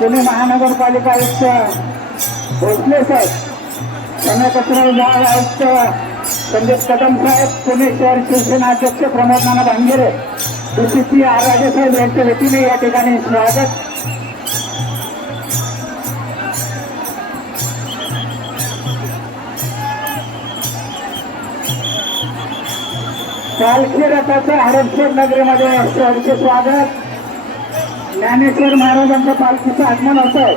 पुणे महानगरपालिका आयुक्त भोसले साहेब कन्याकचरा विभाग आयुक्त संजय कदम साहेब पुणे शहर शिवसेना अध्यक्ष प्रमोद नाना भांगेरे डीसीपी आर राजेसाहेब यांच्या वतीने या ठिकाणी स्वागत. पालखी रथाचं हरपशेर नगरीमध्ये सहर्ष स्वागत. ज्ञानेश्वर महाराजांच्या पालखीचं आगमन होतं.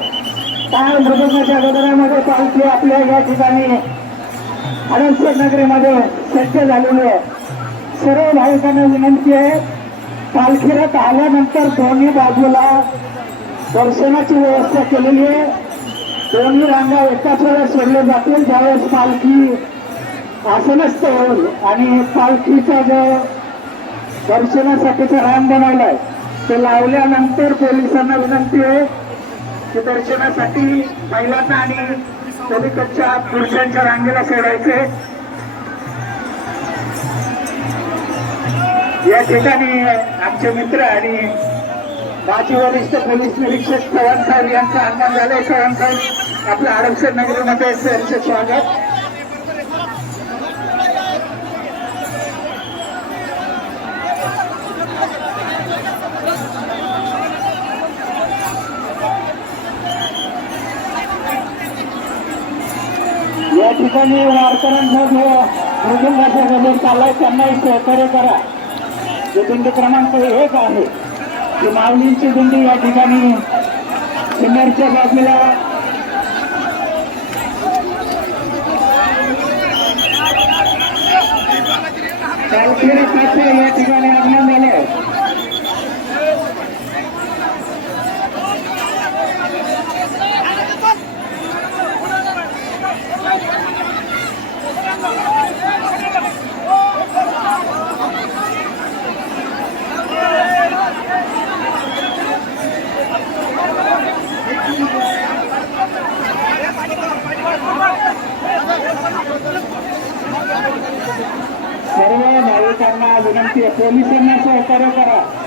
काल मृदंगाच्या गजरामध्ये पालखी आपल्या या ठिकाणी हरपशेर नगरीमध्ये सज्ज झालेली आहे. सर्व भाविकांना विनंती आहे पालखी रथ आल्यानंतर दोन्ही बाजूला दर्शनाची व्यवस्था केलेली आहे. दोन्ही रांगा एकाच वेळेस सोडल्या जातील ज्यावेळेस पालखी आसनस्थ होईल. आणि पालखीचा जो दर्शनासाठीचा रांग आहे. ते लावल्यानंतर पोलिसांना विनंती आहे की दर्शनासाठी महिलांना आणि पलीकडच्या पुरुषांच्या रांगेला सोडायचे. या ठिकाणी आमचे मित्र आणि माजी वरिष्ठ पोलीस निरीक्षक चव्हाण साहेब यांचं आगमन झालंय. चव्हाण साहेब आपल्या आरक्षण नगरीमध्ये स्वागत. ठिकाणी वारकऱ्यांचा जो मृदुंगाचा गजर चाललाय त्यांनाही सहकार्य करा. जो दिंडी क्रमांक एक आहे ती माऊलींची दिंडी या ठिकाणी सिन्नरच्या बाजूला. या ठिकाणी आगमन झाले सर्व विनंती आहे. पोलिसांना सहकार्य करा.